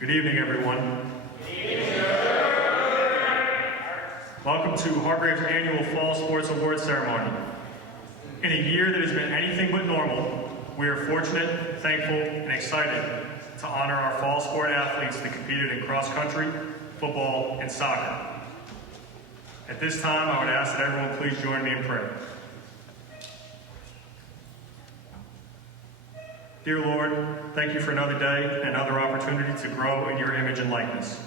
Good evening, everyone. Welcome to Hargrave's annual Fall Sports Awards ceremony. In a year that has been anything but normal, we are fortunate, thankful, and excited to honor our fall sport athletes that competed in cross country, football, and soccer. At this time, I would ask that everyone please join me in prayer. Dear Lord, thank you for another day and another opportunity to grow in your image and likeness.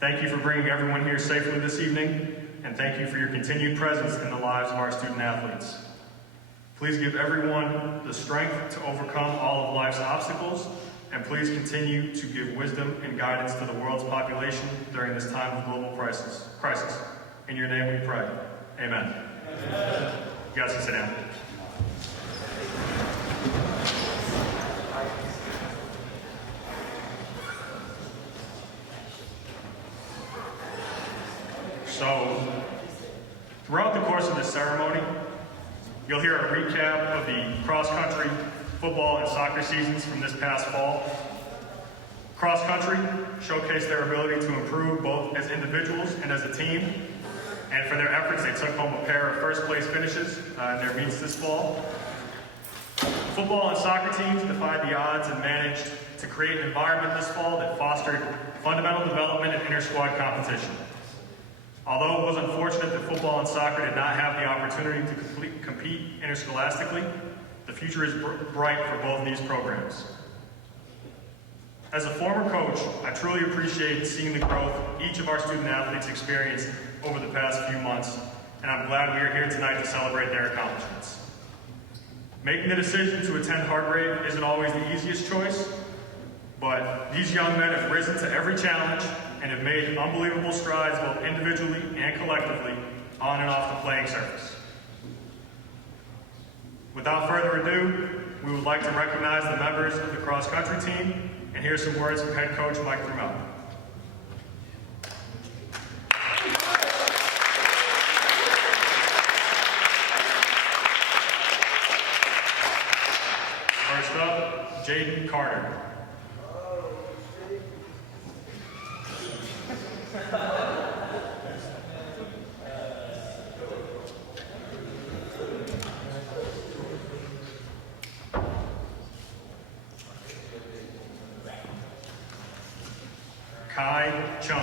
Thank you for bringing everyone here safely this evening, and thank you for your continued presence in the lives of our student athletes. Please give everyone the strength to overcome all of life's obstacles, and please continue to give wisdom and guidance to the world's population during this time of global crisis. In your name we pray. Amen. Amen. You guys can sit down. So, throughout the course of this ceremony, you'll hear a recap of the cross-country, football, and soccer seasons from this past fall. Cross-country showcased their ability to improve both as individuals and as a team, and for their efforts, they took home a pair of first-place finishes in their meets this fall. Football and soccer teams defied the odds and managed to create an environment this fall that fostered fundamental development and inter-squad competition. Although it was unfortunate that football and soccer did not have the opportunity to compete interscholastically, the future is bright for both these programs. As a former coach, I truly appreciate seeing the growth each of our student athletes experienced over the past few months, and I'm glad we are here tonight to celebrate their accomplishments. Making the decision to attend Hargrave isn't always the easiest choice, but these young men have risen to every challenge and have made unbelievable strides both individually and collectively on and off the playing surface. Without further ado, we would like to recognize the members of the cross-country team and hear some words from head coach Mike Brumell. First up, Jaden Carter. Kai Chung.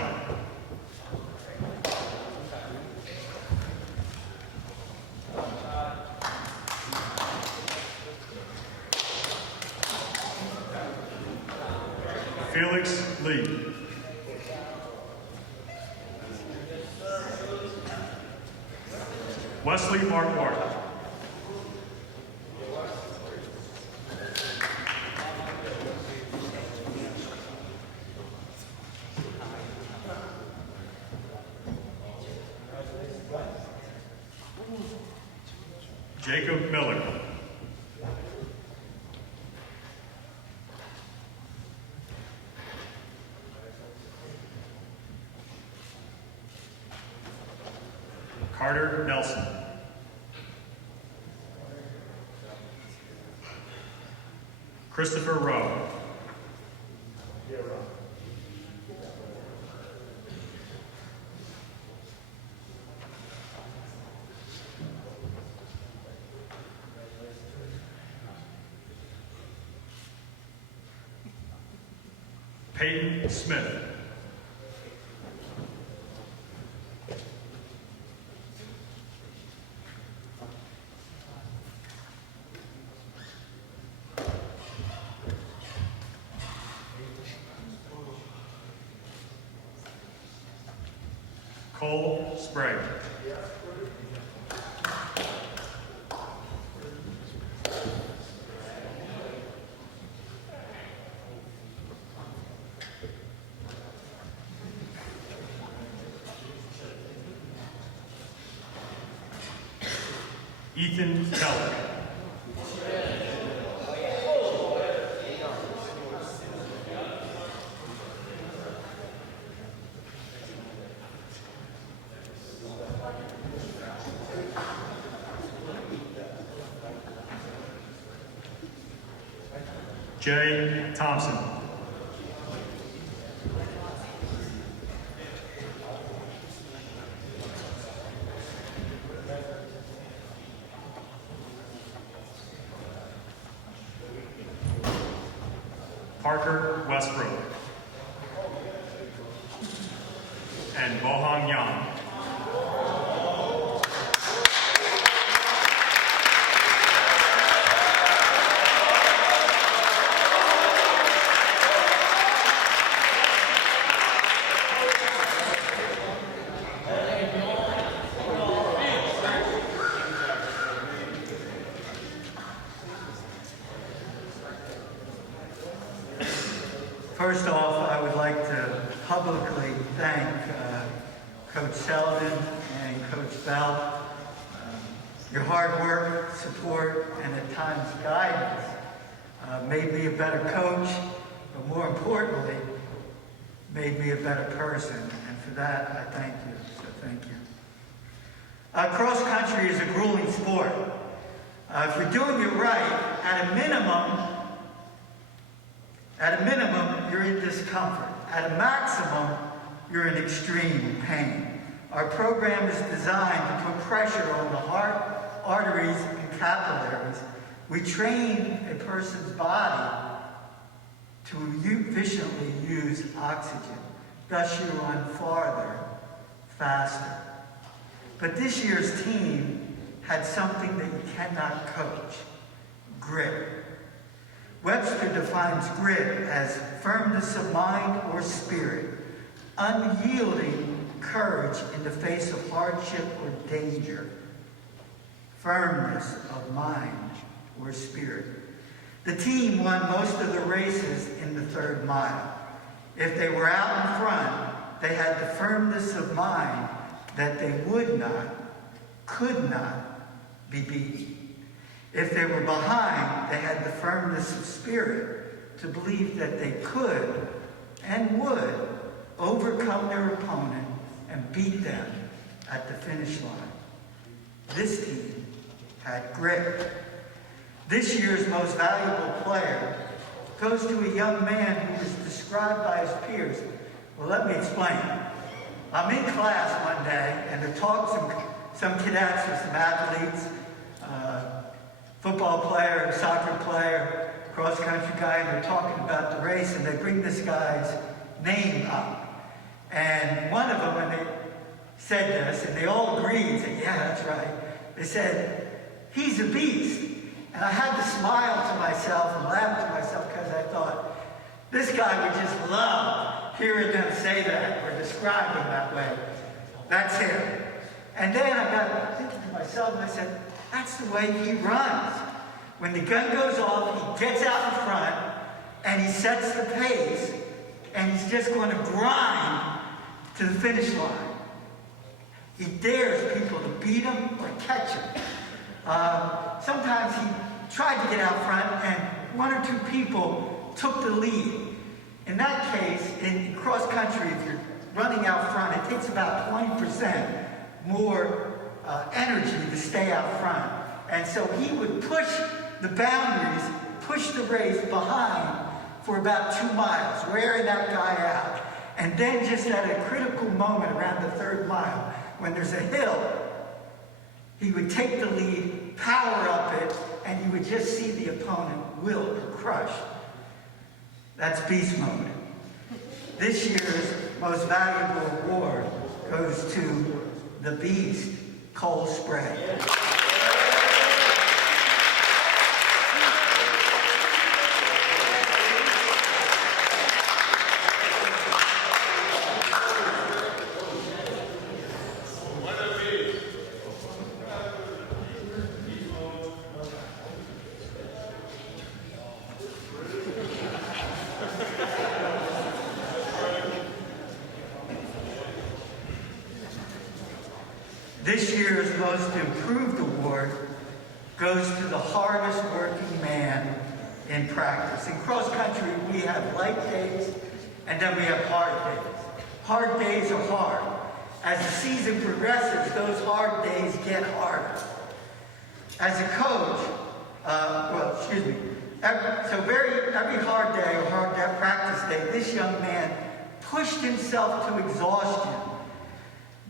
Felix Lee. Wesley Marquardt. Jacob Miller. Carter Nelson. Christopher Rowe. Peyton Smith. Cole Sprague. Ethan Keller. Jay Thompson. Parker Westbrook, and Bohang Yang. First off, I would like to publicly thank Coach Selden and Coach Bell. Your hard work, support, and at times guidance made me a better coach, but more importantly, made me a better person. And for that, I thank you. So thank you. Cross country is a grueling sport. If you're doing it right, at a minimum, you're in discomfort. At a maximum, you're in extreme pain. Our program is designed to put pressure on the heart, arteries, and capillaries. We train a person's body to efficiently use oxygen. Thus, you run farther, faster. But this year's team had something that you cannot coach: grit. Webster defines grit as firmness of mind or spirit, unyielding courage in the face of hardship or danger. Firmness of mind or spirit. The team won most of the races in the 3rd mile. If they were out in front, they had the firmness of mind that they would not, could not be beaten. If they were behind, they had the firmness of spirit to believe that they could and would overcome their opponent and beat them at the finish line. This team had grit. This year's most valuable player goes to a young man who was described by his peers. Well, let me explain. I'm in class one day, and there talked some cadets or some athletes, football player, soccer player, cross-country guy, and they're talking about the race, and they bring this guy's name up. And one of them, when they said this, and they all agreed and said, yeah, that's right, they said, he's a beast. And I had to smile to myself and laugh to myself because I thought, this guy would just love hearing them say that or describe him that way. That's him. And then I got thinking to myself, and I said, that's the way he runs. When the gun goes off, he gets out in front, and he sets the pace, and he's just going to grind to the finish line. He dares people to beat him or catch him. Sometimes he tried to get out front, and 1 or 2 people took the lead. In that case, in cross country, if you're running out front, it takes about 20% more energy to stay out front. And so he would push the boundaries, push the race behind for about 2 miles, wearing that guy out. And then just at a critical moment around the 3rd mile, when there's a hill, he would take the lead, power up it, and you would just see the opponent wilt or crush. That's beast mode. This year's most valuable award goes to the beast, Cole Sprague. This year's Most Improved Award goes to the hardest working man in practice. In cross country, we have light days, and then we have hard days. Hard days are hard. As the season progresses, those hard days get harder. As a coach, every hard day or hard practice day, this young man pushed himself to exhaustion,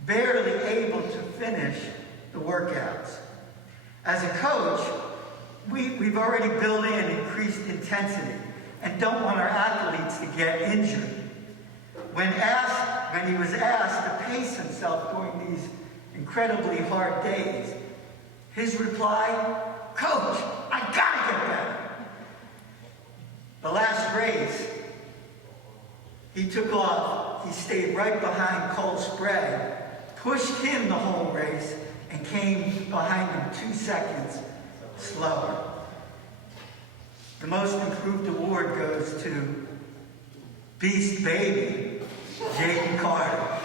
barely able to finish the workouts. As a coach, we've already built in increased intensity, and don't want our athletes to get injured. When he was asked to pace himself during these incredibly hard days, his reply, "Coach, I gotta get better." The last race, he took off. He stayed right behind Cole Sprague, pushed him the whole race, and came behind him 2 seconds slower. The most improved award goes to Beast Baby, Jaden Carter.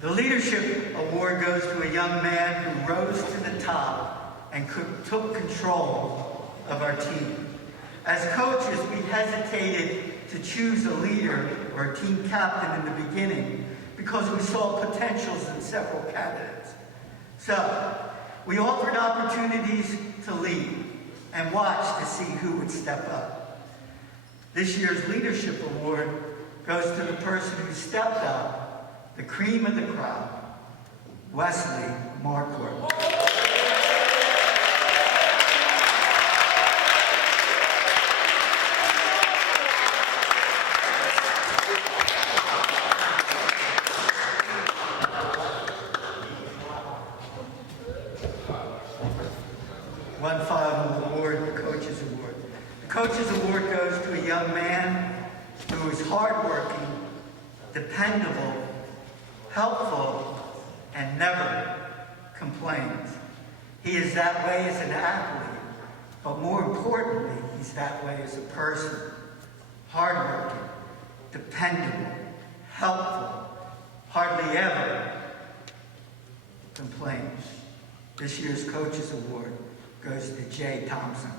The Leadership Award goes to a young man who rose to the top and took control of our team. As coaches, we hesitated to choose a leader or a team captain in the beginning because we saw potentials in several candidates. So, we offered opportunities to lead and watched to see who would step up. This year's Leadership Award goes to the person who stepped up, the cream of the crop, Wesley Marquardt. One final award, the Coaches Award. The Coaches Award goes to a young man who is hardworking, dependable, helpful, and never complains. He is that way as an athlete, but more importantly, he's that way as a person. Hardworking, dependable, helpful, hardly ever complains. This year's Coaches Award goes to Jay Thompson.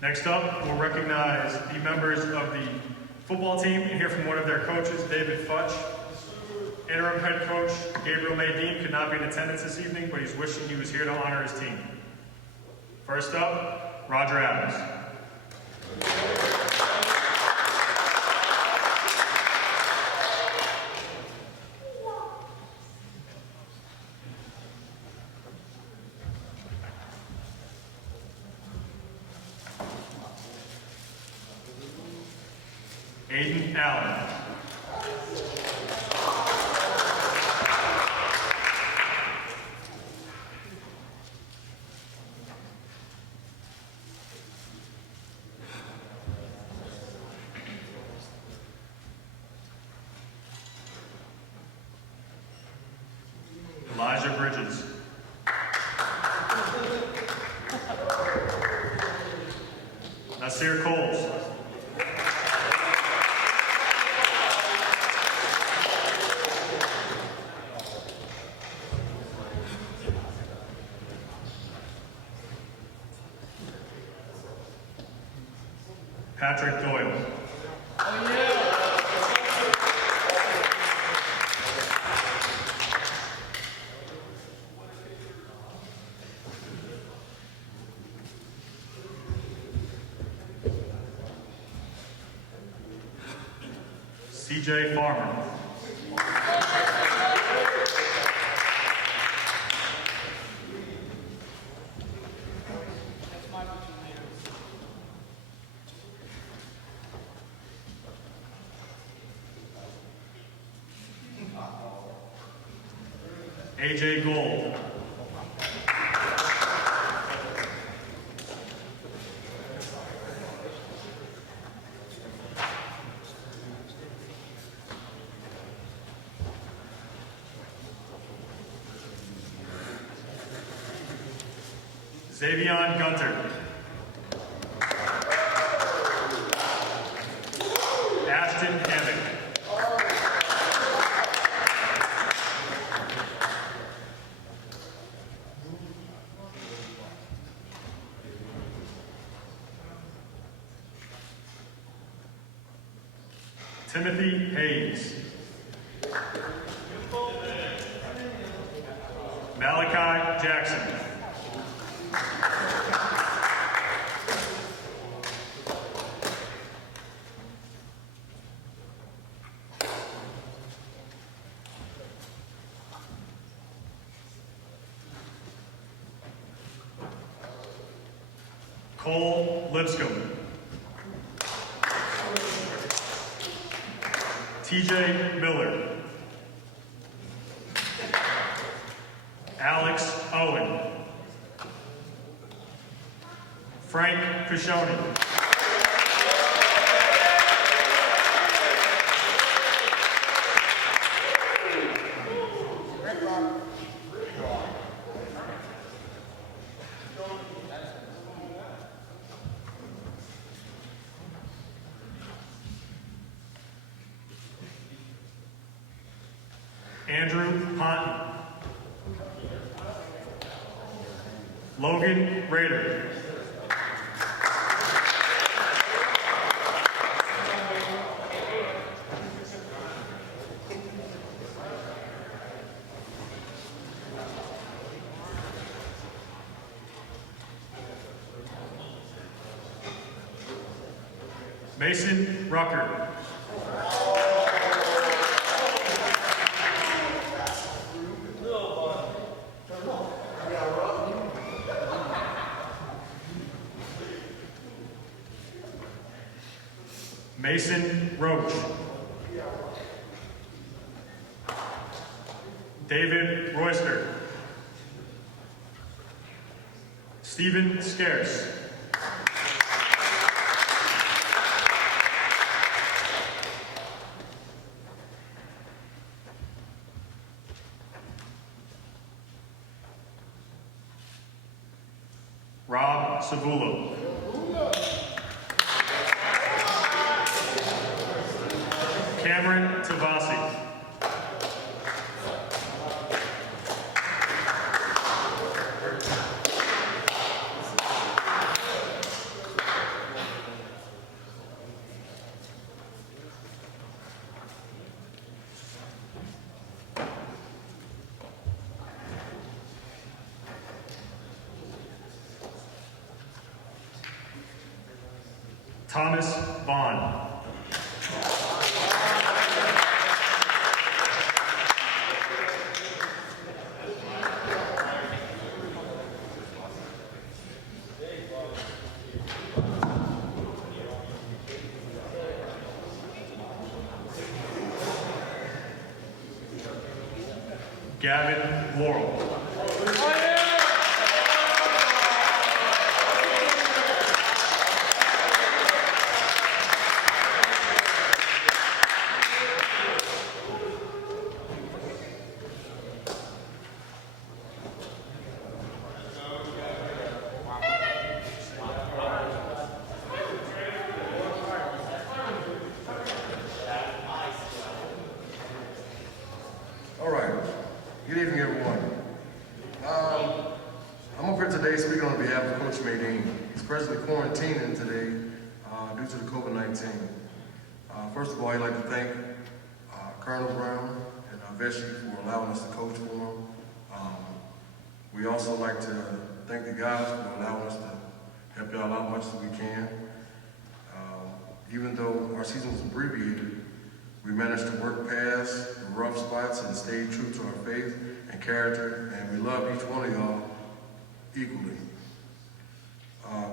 Next up, we'll recognize the members of the football team and hear from one of their coaches, David Futch. Interim head coach Gabriel Maydeen could not be in attendance this evening, but he's wishing he was here to honor his team. First up, Roger Adams. Aiden Allen. Elijah Bridges. Nasir Coles. Patrick Doyle. CJ Farmer. AJ Gold. Xavion Gunter. Ashton Hammock. Timothy Hayes. Malachi Jackson. Cole Lipscomb. TJ Miller. Alex Owen. Frank Kashoni. Andrew Ponton. Logan Rader. Mason Rucker. Mason Roach. David Royster. Stephen Scarce. Rob Savulo. Cameron Tavasi. Thomas Vaughn. Gavin Laurel. All right. Good evening, everyone. I'm up here today speaking on behalf of Coach Maydeen. He's presently quarantining today due to the COVID-19. First of all, I'd like to thank Colonel Brown and Vesey for allowing us to coach for him. We also like to thank the guys for allowing us to help y'all out much as we can. Even though our season was abbreviated, we managed to work past the rough spots and stay true to our faith and character, and we love each one of y'all equally.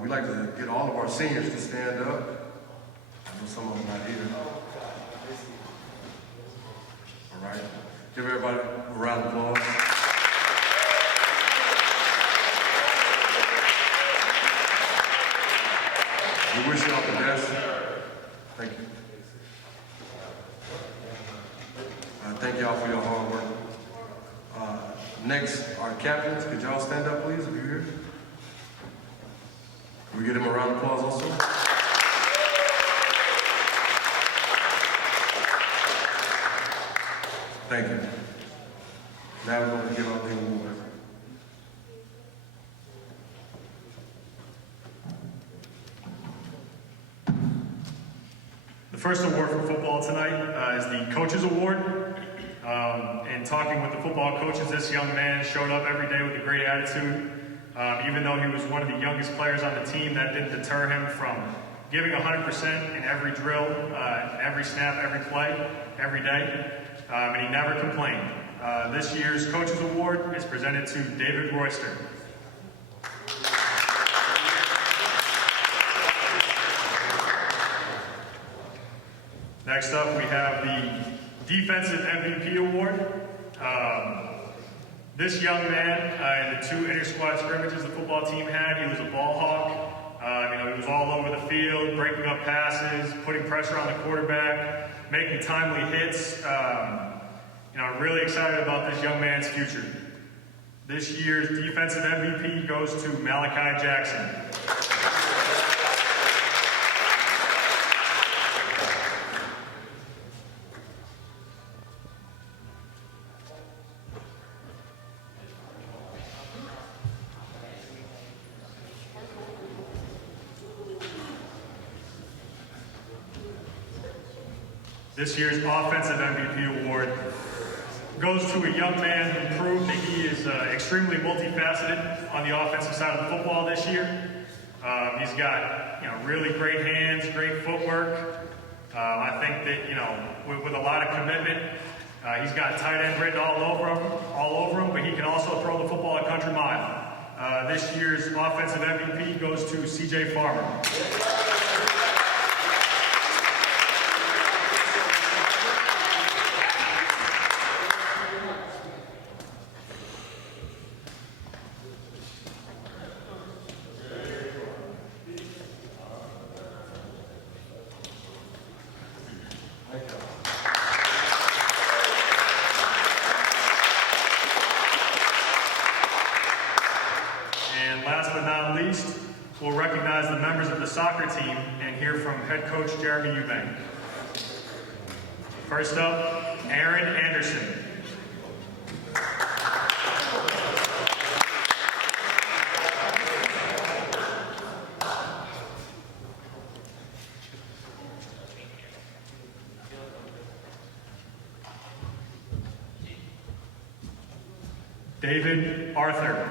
We'd like to get all of our seniors to stand up. I know some of them not here. All right. Give everybody a round of applause. We wish you all the best. Thank you. Thank y'all for your hard work. Next, our captains, could y'all stand up, please, if you're here? Can we get him a round of applause also? Thank you. Now we're going to give out the award. The first award for football tonight is the Coaches Award. In talking with the football coaches, this young man showed up every day with a great attitude. Even though he was one of the youngest players on the team, that didn't deter him from giving 100% in every drill, every snap, every play, every day. And he never complained. This year's Coaches Award is presented to David Royster. Next up, we have the Defensive MVP Award. This young man, in the 2 inter-squad scrimmages the football team had, he was a ball hawk. He was all over the field, breaking up passes, putting pressure on the quarterback, making timely hits. I'm really excited about this young man's future. This year's Defensive MVP goes to Malachi Jackson. This year's Offensive MVP Award goes to a young man who proved that he is extremely multifaceted on the offensive side of the football this year. He's got really great hands, great footwork. I think that with a lot of commitment, he's got tight end written all over him, but he can also throw the football a country mile. This year's Offensive MVP goes to C.J. Farmer. And last but not least, we'll recognize the members of the soccer team and hear from head coach Jeremy Eubank. First up, Aaron Anderson. David Arthur.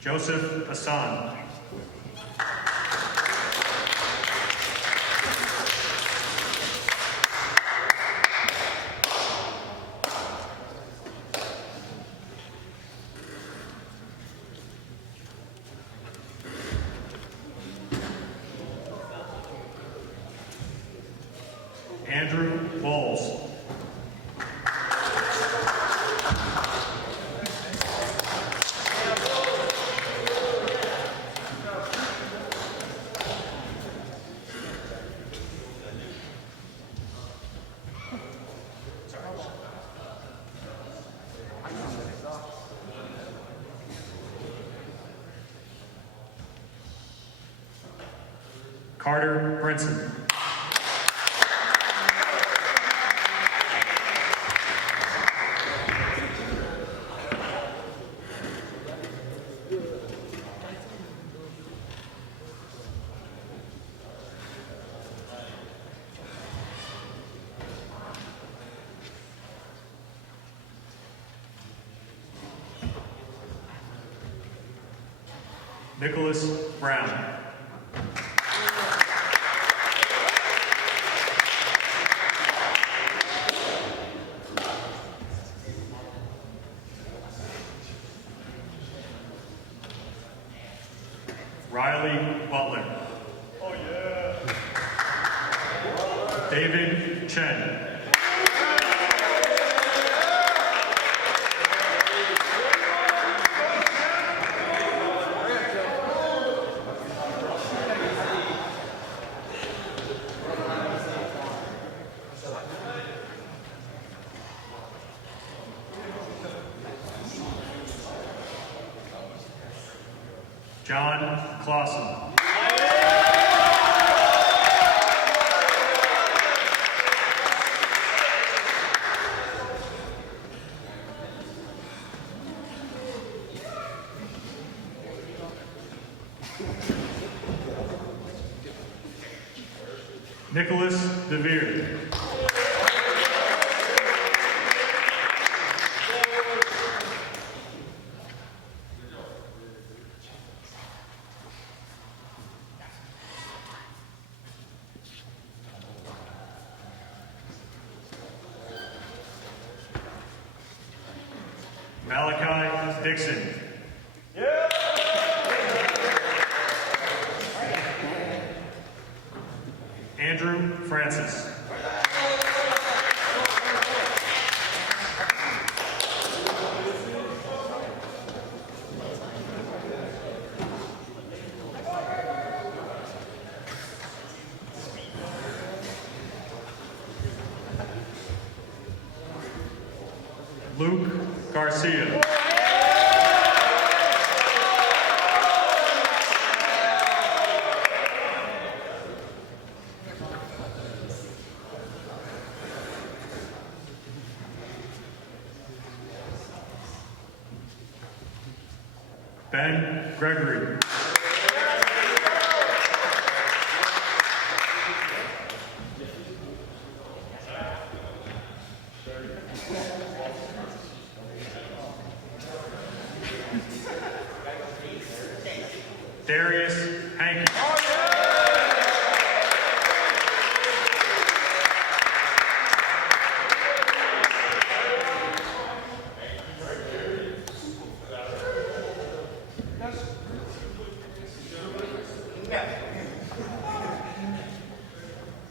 Joseph Hassan. Andrew Bowles. Carter Brinson. Nicholas Brown. Riley Butler. Oh yeah. David Chen. John Clausen. Nicholas DeVere. Malachi Dixon. Andrew Francis. Luke Garcia. Ben Gregory. Darius Hankey.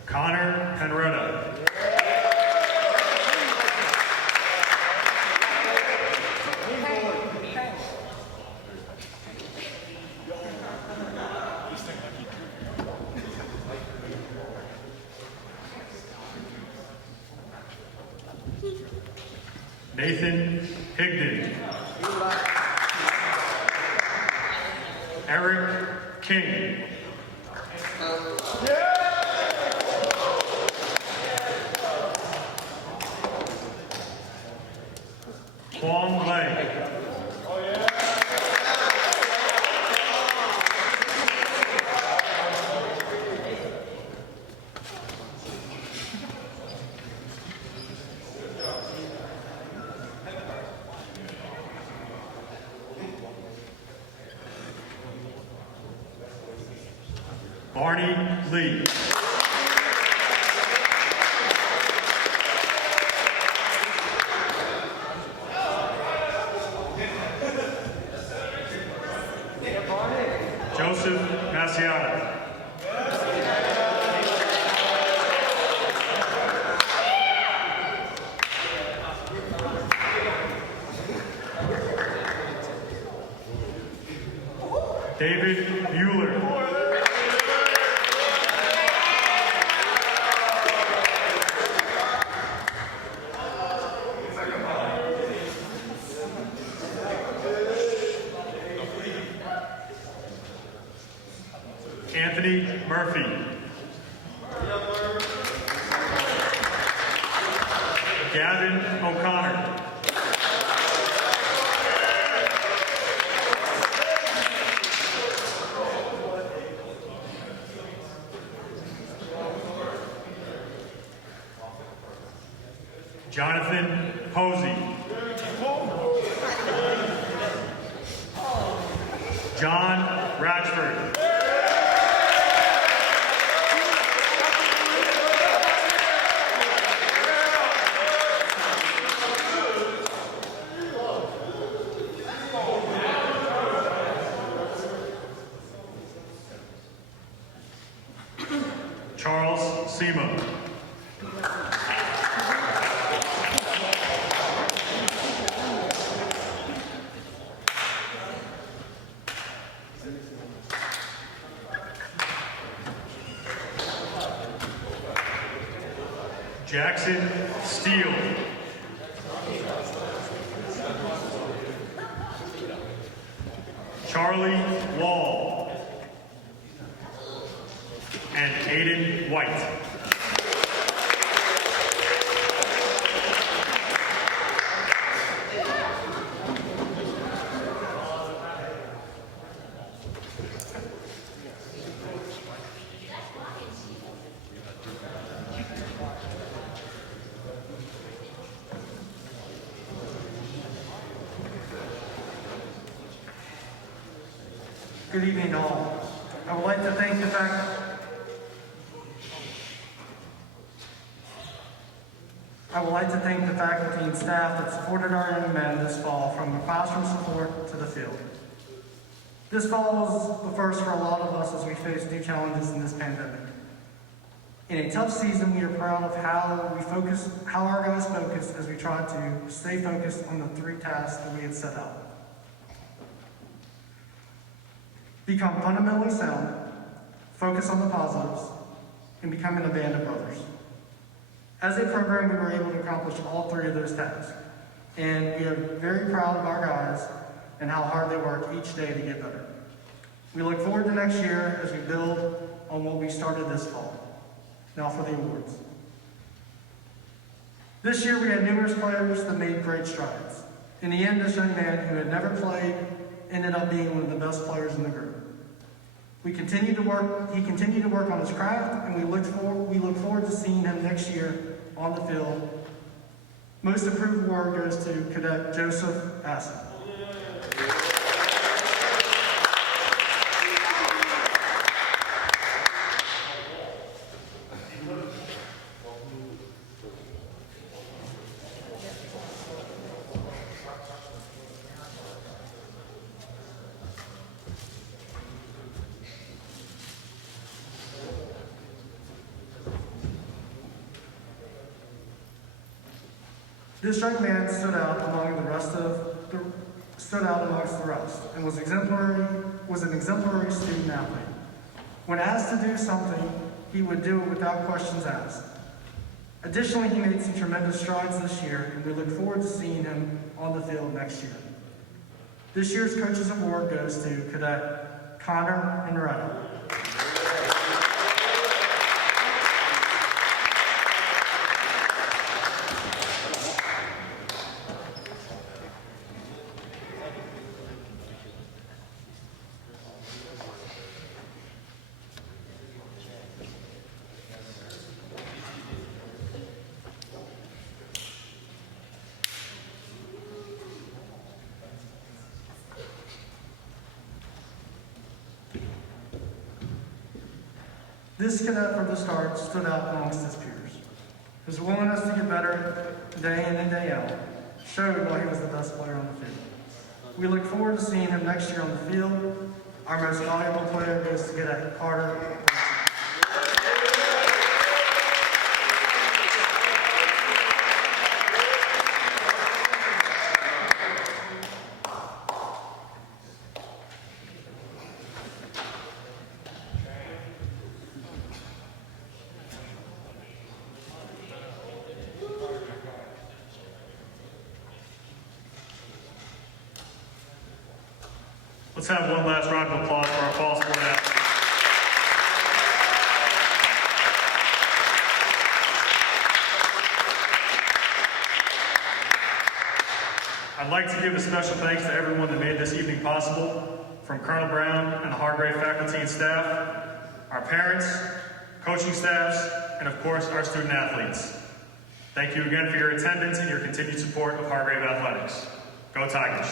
Connor Henretta. Nathan Higdon. Eric King. Huang Lei. Barney Lee. Joseph Massiata. David Mueller. Anthony Murphy. Gavin O'Connor. Jonathan Posey. John Ratchford. Charles Semo. Jackson Steele. Charlie Wall, and Aiden White. Good evening, all. I would like to thank the faculty and staff that supported our young men this fall, from the classroom support to the field. This fall was the first for a lot of us as we face new challenges in this pandemic. In a tough season, we are proud of how our guys focused as we tried to stay focused on the 3 tasks that we had set out. Become fundamentally sound, focus on the positives, and becoming a band of brothers. As a program, we were able to accomplish all 3 of those tasks, and we are very proud of our guys and how hard they work each day to get better. We look forward to next year as we build on what we started this fall. Now for the awards. This year we had numerous players that made great strides. In the end, this young man who had never played ended up being one of the best players in the group. He continued to work on his craft, and we look forward to seeing him next year on the field. Most improved award goes to Cadet Joseph Assen. This young man stood out amongst the rest and was an exemplary student athlete. When asked to do something, he would do it without questions asked. Additionally, he made some tremendous strides this year, and we look forward to seeing him on the field next year. This year's Coaches Award goes to Cadet Connor Henretta. This cadet from the start stood out amongst his peers. His willingness to get better day in and day out showed why he was the best player on the field. We look forward to seeing him next year on the field. Our most valuable player goes to Cadet Carter. Let's have one last round of applause for our fall sport athletes. I'd like to give a special thanks to everyone that made this evening possible, from Colonel Brown and the Hargrave faculty and staff, our parents, coaching staffs, and of course our student athletes. Thank you again for your attendance and your continued support of Hargrave Athletics. Go Tigers!